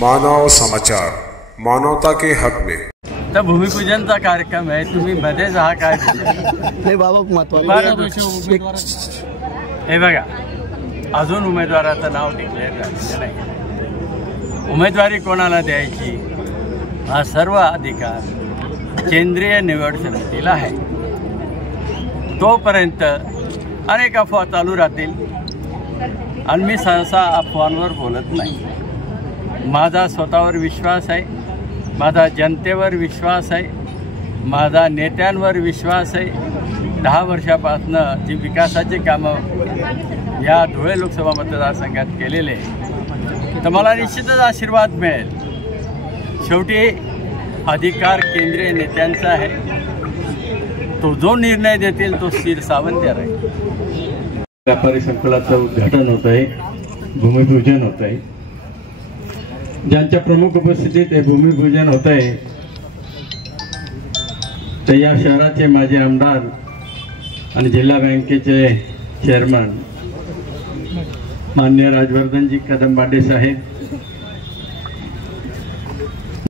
मानव समाचार, मानवता के हक में। तर भूमिपूजनचा कार्यक्रम आहे, तुम्ही मध्येच हा काय नाही बाबा हे बघा, अजून उमेदवाराचं नाव डिक्लेअर झालेलं नाही। उमेदवारी कोणाला द्यायची हा सर्व अधिकार केंद्रीय निवड समितीला आहे। तोपर्यंत अनेक अफवा चालू राहतील आणि मी सहसा अफवांवर बोलत नाही। माझा स्वतःवर विश्वास आहे, माझा जनतेवर विश्वास आहे, माझा नेत्यांवर विश्वास आहे। 10 वर्षापासून जी विकासाची कामं या धुळे लोकसभा मतदारसंघात केलेले तर मला निश्चितच आशीर्वाद मिळेल। शेवटी अधिकार केंद्रीय नेत्यांचा आहे, तो जो निर्णय देतील तो स्थिर सावंत्य राहील। व्यापारी संकुलाचं उद्घाटन होत आहे, भूमिपूजन होत आहे। ज्यांच्या प्रमुख उपस्थितीत हे भूमिपूजन होत आहे ते या शहराचे माजी आमदार आणि जिल्हा बँकेचे चेअरमन माननीय राजवर्धनजी कदमबांडे साहेब,